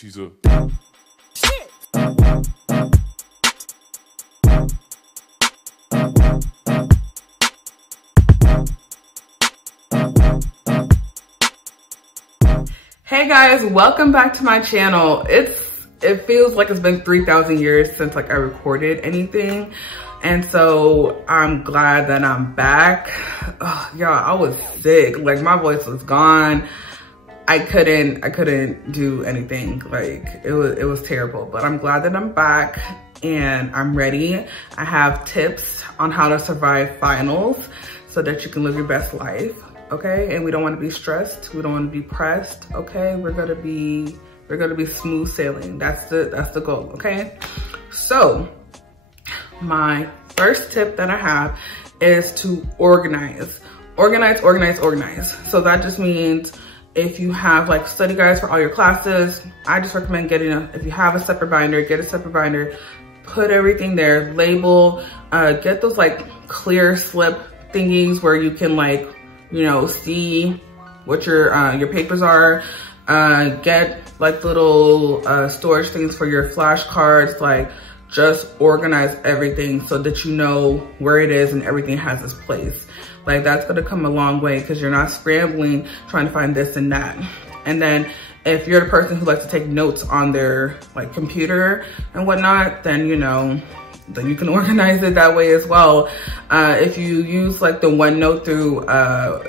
She's a... Hey guys, welcome back to my channel. It feels like it's been 3,000 years since like I recorded anything. And so I'm glad that I'm back. Oh, y'all, I was sick. Like my voice was gone. I couldn't do anything. Like it was terrible, but I'm glad that I'm back and I'm ready. I have tips on how to survive finals so that you can live your best life. Okay, and we don't want to be stressed. We don't want to be pressed. Okay, we're gonna be smooth sailing. That's the goal. Okay, so my first tip that I have is to organize. So that just means if you have like study guides for all your classes, I just recommend if you have a separate binder, get a separate binder, put everything there, label, get those like clear slip thingies where you can like, you know, see what your papers are. Get like little storage things for your flashcards. Like just organize everything so that you know where it is and everything has its place. Like that's gonna come a long way because you're not scrambling trying to find this and that. And then if you're the person who likes to take notes on their like computer and whatnot, then you know, then you can organize it that way as well. If you use like the OneNote through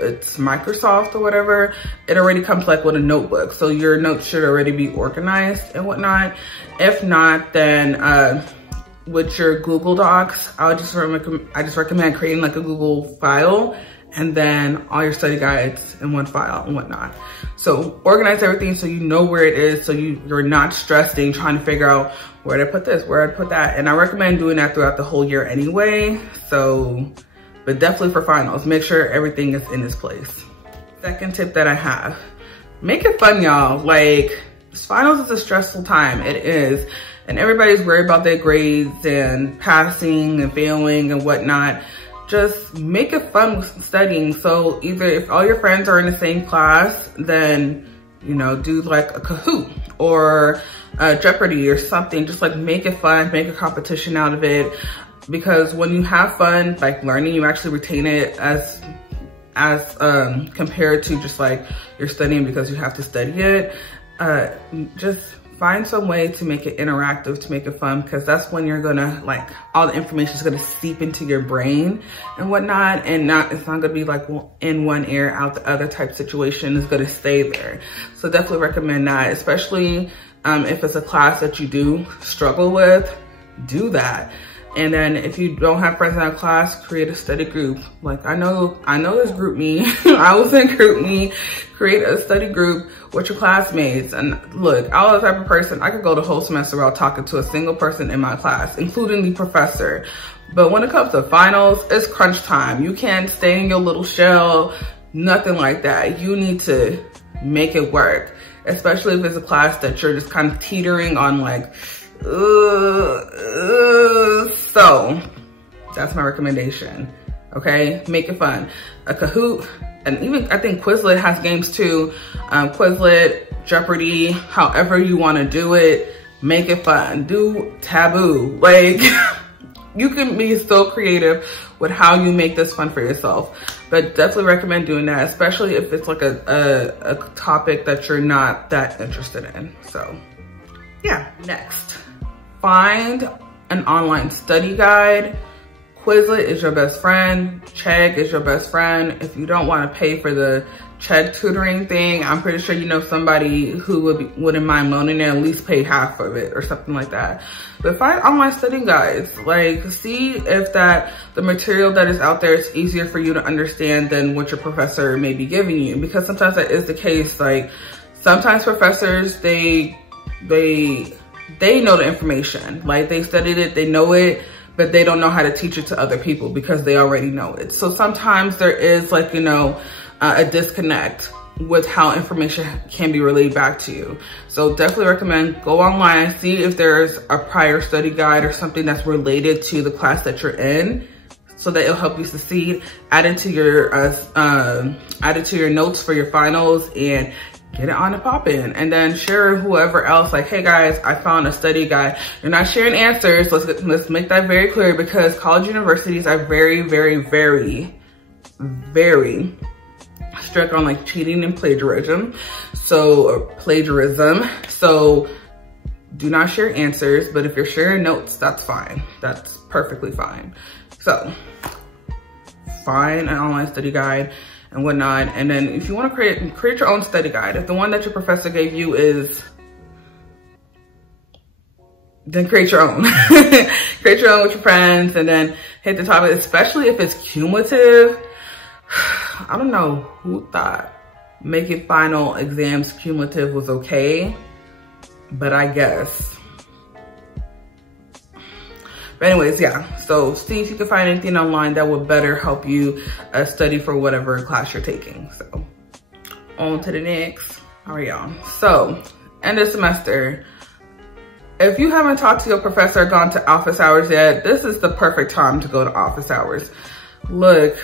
it's Microsoft or whatever, it already comes like with a notebook. So your notes should already be organized and whatnot. If not, then with your Google Docs, I just recommend creating like a Google file and then all your study guides in one file and whatnot. So organize everything so you know where it is, so you're not stressing trying to figure out where to put this, where to put that. And I recommend doing that throughout the whole year anyway. So, but definitely for finals, make sure everything is in its place. Second tip that I have, make it fun, y'all. Like finals is a stressful time, it is. And everybody's worried about their grades and passing and failing and whatnot. Just make it fun with studying. So either if all your friends are in the same class, then, you know, do like a Kahoot or Jeopardy or something. Just like make it fun, make a competition out of it. Because when you have fun, like learning, you actually retain it as compared to just like you're studying because you have to study it. Just find some way to make it interactive, to make it fun, because that's when you're gonna like all the information is gonna seep into your brain and whatnot, and it's not gonna be like in one ear out the other type situation. Is gonna stay there. So definitely recommend that, especially if it's a class that you do struggle with, do that. And then if you don't have friends in that class, create a study group. Like I know there's GroupMe. I was in GroupMe. Create a study group with your classmates. And look, I was the type of person, I could go the whole semester without talking to a single person in my class, including the professor. But when it comes to finals, it's crunch time. You can't stay in your little shell, nothing like that. You need to make it work, especially if it's a class that you're just kind of teetering on like, so that's my recommendation. Okay, make it fun. A Kahoot, and even I think Quizlet has games too. Quizlet, Jeopardy, however you want to do it, make it fun. Do Taboo. Like you can be so creative with how you make this fun for yourself. But definitely recommend doing that, especially if it's like a topic that you're not that interested in. So yeah, next. Find an online study guide. Quizlet is your best friend. Chegg is your best friend. If you don't want to pay for the Chegg tutoring thing, I'm pretty sure you know somebody who wouldn't mind loaning it, at least pay half of it or something like that. But find online study guides. Like see if the material that is out there is easier for you to understand than what your professor may be giving you. Because sometimes that is the case. Like sometimes professors, they know the information, like they studied it, they know it, but they don't know how to teach it to other people because they already know it. So sometimes there is like, you know, a disconnect with how information can be relayed back to you. So definitely recommend go online, see if there's a prior study guide or something that's related to the class that you're in, so that it'll help you succeed. Add it to your notes for your finals, and get it on and pop in, and then share whoever else, like, hey guys, I found a study guide. You're not sharing answers. Let's make that very clear, because college universities are very, very, very, very strict on like cheating and plagiarism. So do not share answers, but if you're sharing notes, that's fine. That's perfectly fine. So find an online study guide and whatnot. And then if you want to create your own study guide, if the one that your professor gave you is, then create your own. Create your own with your friends, and then hit the topic, especially if it's cumulative. I don't know who thought making final exams cumulative was okay, but I guess. But anyways, yeah, so see if you can find anything online that would better help you study for whatever class you're taking. So on to the next. All right, y'all. So end of semester. If you haven't talked to your professor or gone to office hours yet, this is the perfect time to go to office hours. Look,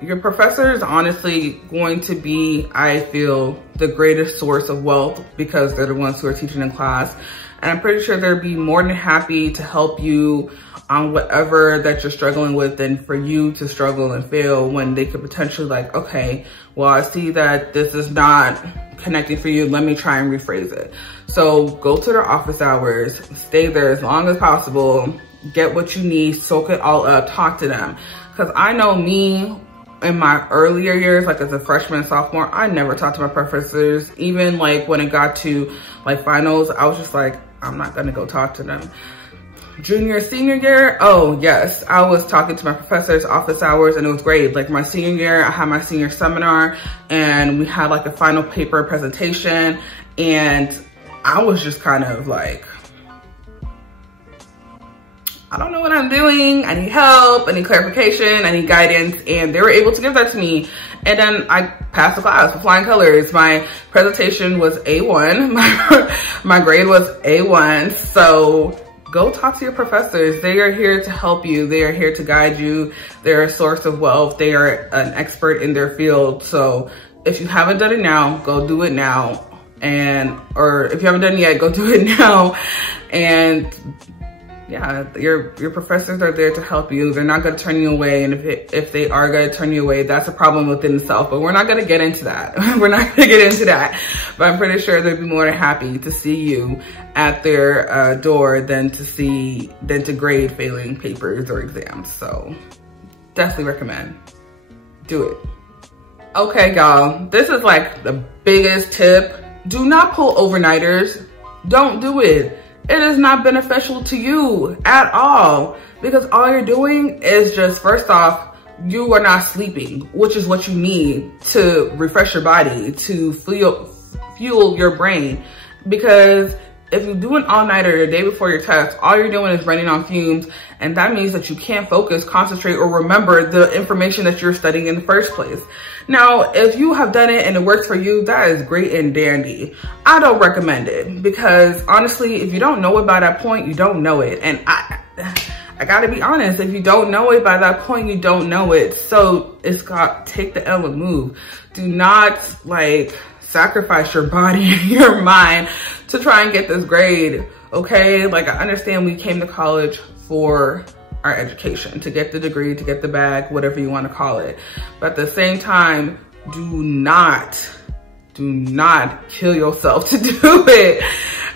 your professor is honestly going to be, I feel, the greatest source of wealth, because they're the ones who are teaching in class. And I'm pretty sure they'll be more than happy to help you on whatever that you're struggling with, than for you to struggle and fail when they could potentially like, okay, well, I see that this is not connecting for you. Let me try and rephrase it. So go to their office hours, stay there as long as possible, get what you need, soak it all up, talk to them. Because I know me, in my earlier years, like as a freshman and sophomore, I never talked to my professors. Even like when it got to like finals, I was just like, I'm not gonna go talk to them. Junior, senior year, oh yes, I was talking to my professors, office hours, and it was great. Like my senior year, I had my senior seminar, and we had like a final paper presentation, and I was just kind of like, I don't know what I'm doing. I need help, I need clarification, I need guidance, and they were able to give that to me. And then I passed the class with flying colors. My presentation was A1, my grade was A1. So go talk to your professors. They are here to help you. They are here to guide you. They're a source of wealth. They are an expert in their field. So if you haven't done it now, go do it now. Or if you haven't done it yet, go do it now. And yeah, your professors are there to help you. They're not going to turn you away. And if they are going to turn you away, that's a problem within itself. But we're not going to get into that. We're not going to get into that. But I'm pretty sure they'd be more than happy to see you at their door than to grade failing papers or exams. So definitely recommend. Do it. Okay, y'all. This is like the biggest tip. Do not pull overnighters. Don't do it. It is not beneficial to you at all, because all you're doing is just, first off, you are not sleeping, which is what you need to refresh your body, to fuel your brain. Because if you do an all-nighter the day before your test, all you're doing is running on fumes, and that means that you can't focus, concentrate, or remember the information that you're studying in the first place. Now, if you have done it and it works for you, that is great and dandy. I don't recommend it, because honestly, if you don't know it by that point, you don't know it. And I gotta be honest, if you don't know it by that point, you don't know it. So it's got, take the L and move. Do not like sacrifice your body and your mind to try and get this grade, okay? Like, I understand we came to college for our education, to get the degree, to get the bag, whatever you want to call it. But at the same time, do not kill yourself to do it.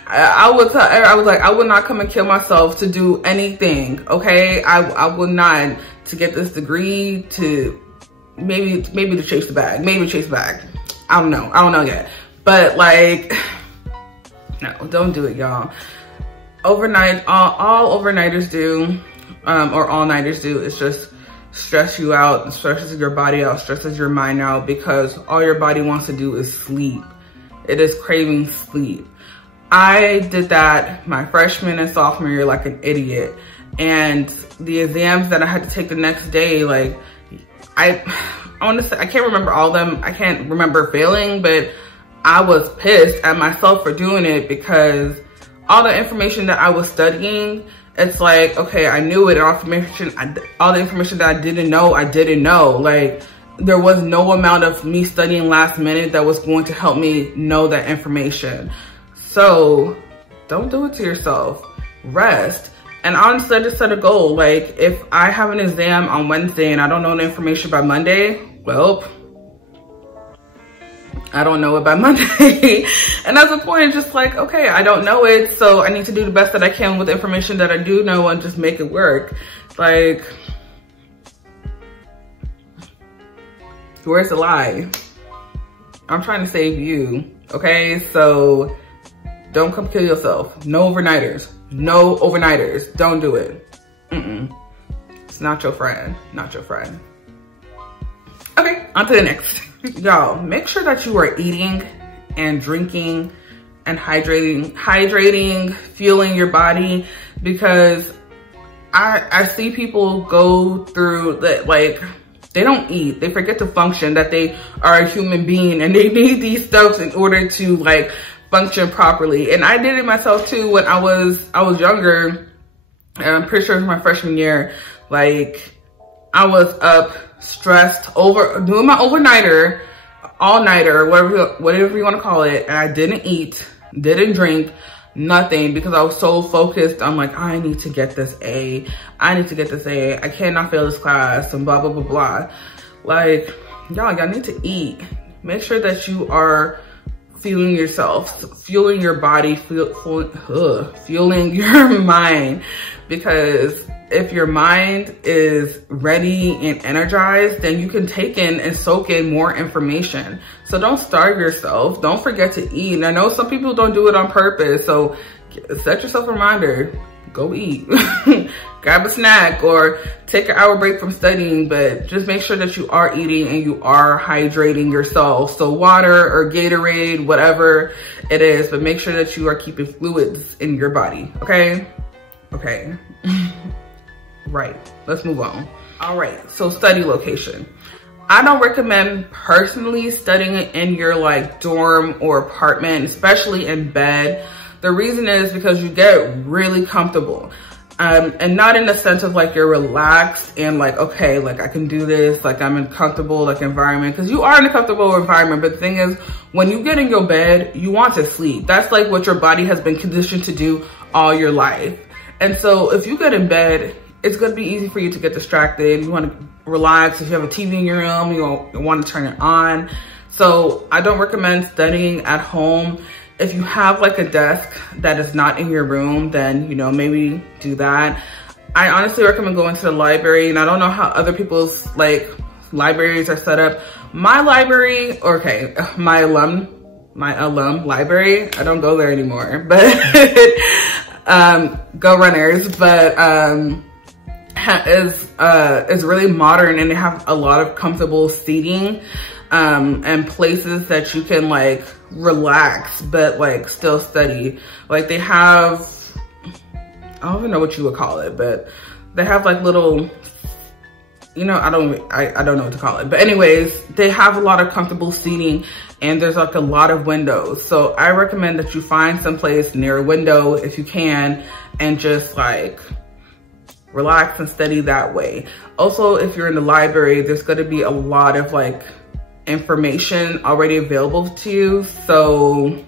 I was like, I will not come and kill myself to do anything, okay? I will not, to get this degree, to maybe to chase the bag, I don't know yet. But like, no, don't do it, y'all. Overnight, all overnighters do, or all-nighters do, is just stress you out, it stresses your body out, stresses your mind out, because all your body wants to do is sleep. It is craving sleep. I did that my freshman and sophomore year like an idiot. And the exams that I had to take the next day, like, I honestly, I can't remember all of them. I can't remember failing, but I was pissed at myself for doing it, because all the information that I was studying, it's like, okay, I knew it. All the information that I didn't know, I didn't know. Like, there was no amount of me studying last minute that was going to help me know that information. So don't do it to yourself. Rest. And honestly, I just set a goal. Like, if I have an exam on Wednesday and I don't know the information by Monday, well, I don't know it by Monday. And that's the point. Just like, okay, I don't know it, so I need to do the best that I can with the information that I do know and just make it work. Like, where's the lie? I'm trying to save you, okay? So don't come kill yourself. No overnighters. No overnighters. Don't do it. It's not your friend. Not your friend. Okay, on to the next. Y'all, make sure that you are eating and drinking and hydrating, fueling your body, because I see people go through that, like, they don't eat, they forget to function, that they are a human being and they need these stuff in order to like function properly. And I did it myself too when I was younger, and I'm pretty sure it was my freshman year. Like, I was up, stressed, doing my overnighter, all-nighter, whatever you want to call it, and I didn't eat, didn't drink, nothing, because I was so focused. I'm like, I need to get this A. I need to get this A. I cannot fail this class, and blah, blah, blah, blah. Like, y'all need to eat. Make sure that you are fueling yourself, fueling your body, fueling your mind, because if your mind is ready and energized, then you can take in and soak in more information. So don't starve yourself. Don't forget to eat. And I know some people don't do it on purpose. So set yourself a reminder, go eat, grab a snack, or take an hour break from studying, but just make sure that you are eating and you are hydrating yourself. So water or Gatorade, whatever it is, but make sure that you are keeping fluids in your body, okay? Okay. Right, let's move on. All right, so study location. I don't recommend personally studying in your like dorm or apartment, especially in bed. The reason is because you get really comfortable. And not in the sense of like you're relaxed and like, okay, like I can do this, like I'm in comfortable like environment, because you are in a comfortable environment. But the thing is, when you get in your bed, you want to sleep. That's like what your body has been conditioned to do all your life. And so if you get in bed, it's going to be easy for you to get distracted. You want to relax. If you have a TV in your room, you want to turn it on. So I don't recommend studying at home. If you have like a desk that is not in your room, then, you know, maybe do that. I honestly recommend going to the library, and I don't know how other people's like libraries are set up. My library, okay, my alum library, I don't go there anymore, but go Runners, but is really modern, and they have a lot of comfortable seating and places that you can like relax but like still study. Like they have, I don't even know what you would call it, but they have like little, you know, I don't know what to call it, but anyways, they have a lot of comfortable seating, and there's like a lot of windows. So I recommend that you find some place near a window if you can, and just like relax and study that way. Also, if you're in the library, there's going to be a lot of like information already available to you. So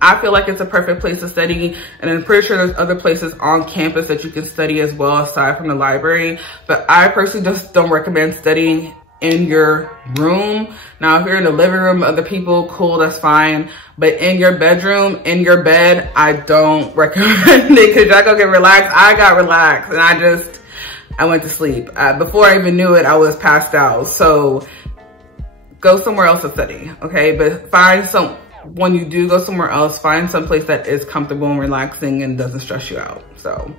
I feel like it's a perfect place to study, and I'm pretty sure there's other places on campus that you can study as well aside from the library. But I personally just don't recommend studying in your room. Now, if you're in the living room, other people, cool, that's fine. But in your bedroom, in your bed, I don't recommend it, because y'all go get relaxed. I got relaxed and I went to sleep. Before I even knew it, I was passed out. So go somewhere else to study, okay? But when you do go somewhere else, find some place that is comfortable and relaxing and doesn't stress you out. So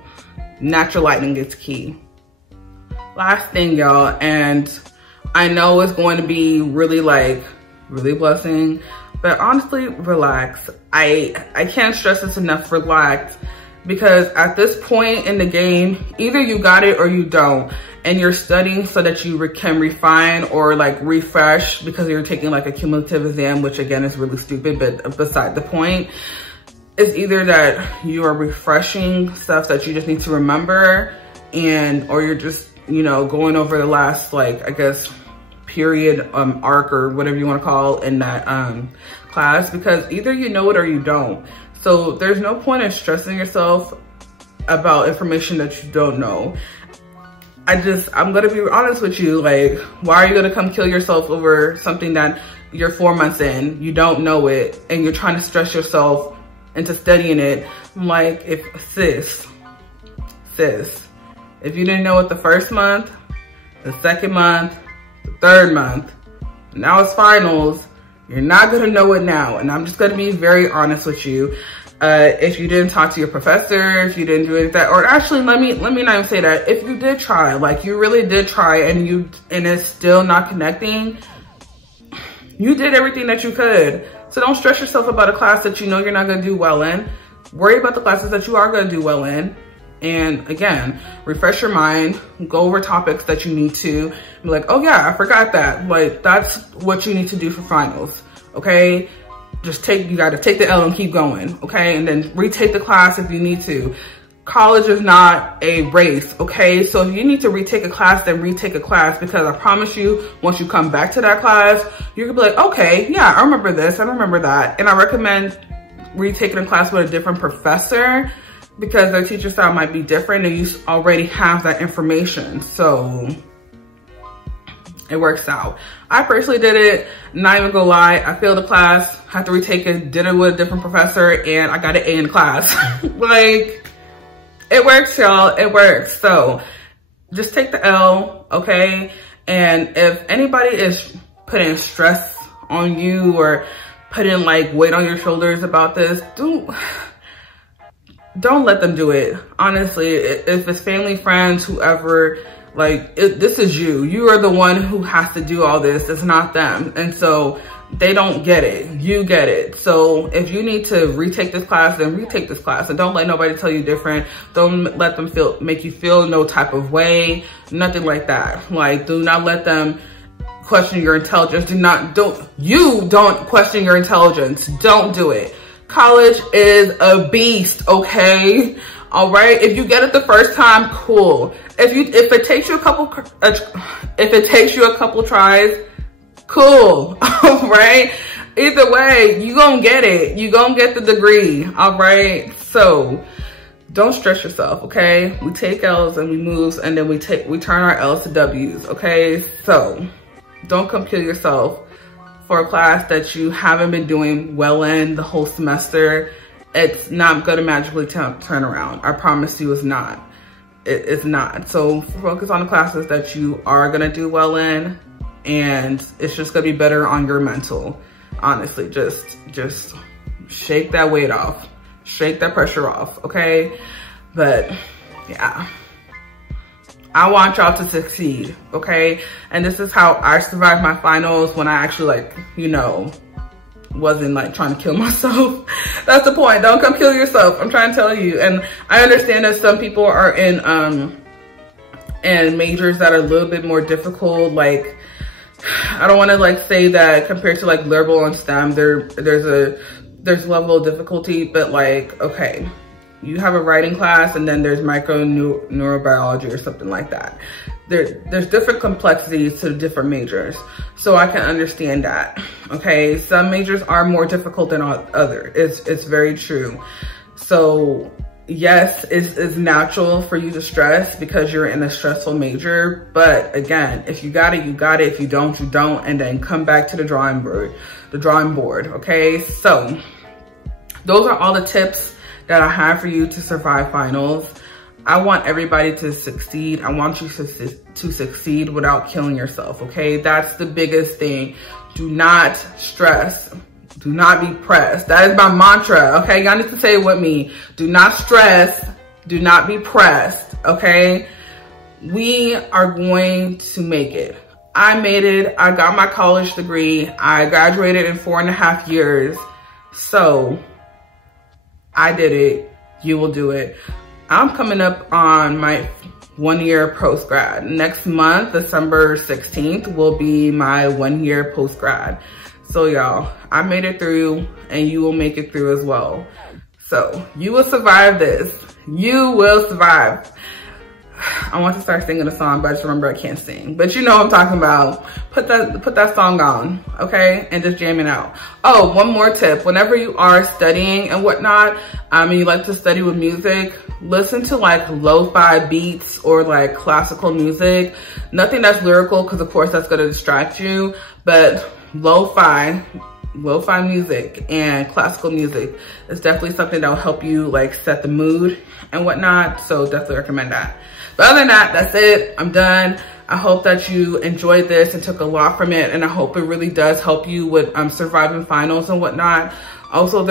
natural lighting is key. Last thing, y'all, and I know it's going to be really blessing, but honestly, relax. I can't stress this enough, relax, because at this point in the game, either you got it or you don't, and you're studying so that you can refine or like refresh, because you're taking like a cumulative exam, which again is really stupid, but beside the point. It's either that you are refreshing stuff that you just need to remember, or you're just, you know, going over the last, like, I guess, period arc or whatever you want to call in that class, because either you know it or you don't. So there's no point in stressing yourself about information that you don't know. I'm gonna be honest with you, like, why are you gonna come kill yourself over something that you're 4 months in, you don't know it, and you're trying to stress yourself into studying it? I'm like, sis, if you didn't know it the first month, the second month, the third month, now it's finals, you're not gonna know it now. And I'm just gonna be very honest with you. If you didn't talk to your professor, if you didn't do anything, or actually, let me not even say that. If you did try, like you really did try, and it's still not connecting, you did everything that you could. So don't stress yourself about a class that you know you're not gonna do well in. Worry about the classes that you are gonna do well in. And again, refresh your mind, go over topics that you need to, be like, oh yeah, I forgot that. Like, that's what you need to do for finals, okay? You gotta take the L and keep going, okay? And then retake the class if you need to. College is not a race, okay? So if you need to retake a class, then retake a class, because I promise you, once you come back to that class, you're gonna be like, okay, yeah, I remember this, I remember that. And I recommend retaking a class with a different professor, because their teacher style might be different and you already have that information. So it works out. I personally did it, not even gonna lie, I failed the class, had to retake it, did it with a different professor, and I got an A in the class. Like, it works, y'all, it works. So just take the L, okay? And if anybody is putting stress on you or putting like weight on your shoulders about this, don't let them do it. Honestly, if it's family, friends, whoever, like, this is you. You are the one who has to do all this. It's not them. And so they don't get it. You get it. So if you need to retake this class, then retake this class. And don't let nobody tell you different. Don't let them make you feel no type of way. Nothing like that. Like, do not let them question your intelligence. Don't question your intelligence. Don't do it. College is a beast, okay? All right, if you get it the first time, cool. If it takes you a couple tries, cool. All right, either way, you gonna get it. You gonna get the degree. All right, so don't stress yourself, okay? We take L's and we move, and then we turn our L's to W's, okay? So don't come kill yourself for a class that you haven't been doing well in the whole semester. It's not gonna magically turn around. I promise you it's not. It's not. So focus on the classes that you are gonna do well in, and it's just gonna be better on your mental. Honestly, just shake that weight off. Shake that pressure off, okay? But yeah, I want y'all to succeed, okay? And this is how I survived my finals when I actually, like, you know, wasn't like trying to kill myself. That's the point. Don't come kill yourself. I'm trying to tell you. And I understand that some people are in majors that are a little bit more difficult. Like, I don't want to like say that compared to like liberal and STEM, there's a level of difficulty, but like, okay, you have a writing class and then there's neurobiology or something like that. There's different complexities to different majors. So I can understand that, okay? Some majors are more difficult than others. It's very true. So yes, it's natural for you to stress because you're in a stressful major. But again, if you got it, you got it. If you don't, you don't. And then come back to the drawing board, okay? So those are all the tips that I have for you to survive finals. I want everybody to succeed. I want you to succeed without killing yourself, okay? That's the biggest thing. Do not stress. Do not be pressed. That is my mantra, okay? Y'all need to say it with me. Do not stress. Do not be pressed, okay? We are going to make it. I made it. I got my college degree. I graduated in 4.5 years. So I did it. You will do it. I'm coming up on my 1-year post-grad. Next month, December 16th, will be my 1-year post-grad. So y'all, I made it through and you will make it through as well. So you will survive this. You will survive. I want to start singing a song, but I just remember I can't sing. But you know what I'm talking about. Put that song on, okay? And just jam it out. Oh, one more tip. Whenever you are studying and whatnot, and you like to study with music, listen to like lo-fi beats or like classical music. Nothing that's lyrical, because of course that's gonna distract you, but lo-fi music and classical music is definitely something that will help you like set the mood and whatnot. So definitely recommend that. But other than that, that's it. I'm done. I hope that you enjoyed this and took a lot from it, and I hope it really does help you with surviving finals and whatnot. Also,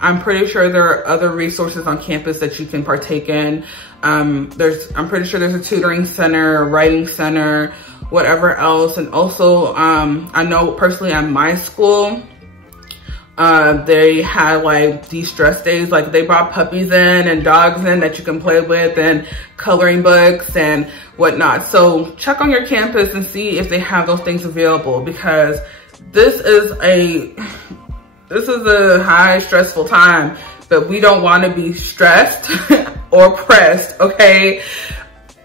I'm pretty sure there are other resources on campus that you can partake in. I'm pretty sure there's a tutoring center, a writing center, whatever else. And also, I know personally at my school, they had like de-stress days. Like they brought puppies in and dogs in that you can play with, and coloring books and whatnot. So check on your campus and see if they have those things available, because this is a high stressful time, but we don't want to be stressed or pressed, okay?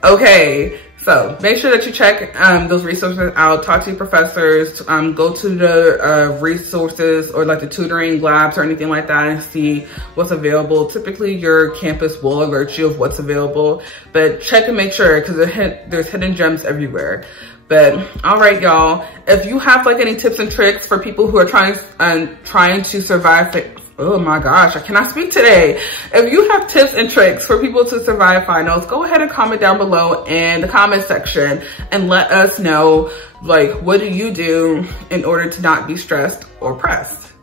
Okay, so make sure that you check those resources out, talk to your professors, go to the resources or like the tutoring labs or anything like that and see what's available. Typically your campus will alert you of what's available, but check and make sure, because there's hidden gems everywhere. But all right, y'all, if you have like any tips and tricks for people who are trying to survive, oh my gosh, I cannot speak today. If you have tips and tricks for people to survive finals, go ahead and comment down below in the comment section and let us know, like, what do you do in order to not be stressed or pressed?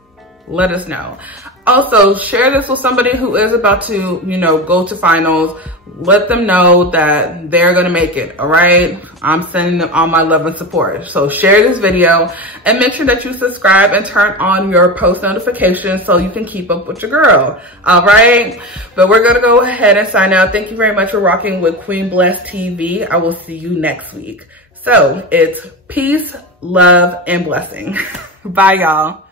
Let us know. Also, share this with somebody who is about to, go to finals. Let them know that they're gonna make it, all right? I'm sending them all my love and support. So share this video and make sure that you subscribe and turn on your post notifications so you can keep up with your girl, all right? But we're gonna go ahead and sign out. Thank you very much for rocking with QueenBlessTv. I will see you next week. So it's peace, love, and blessing. Bye, y'all.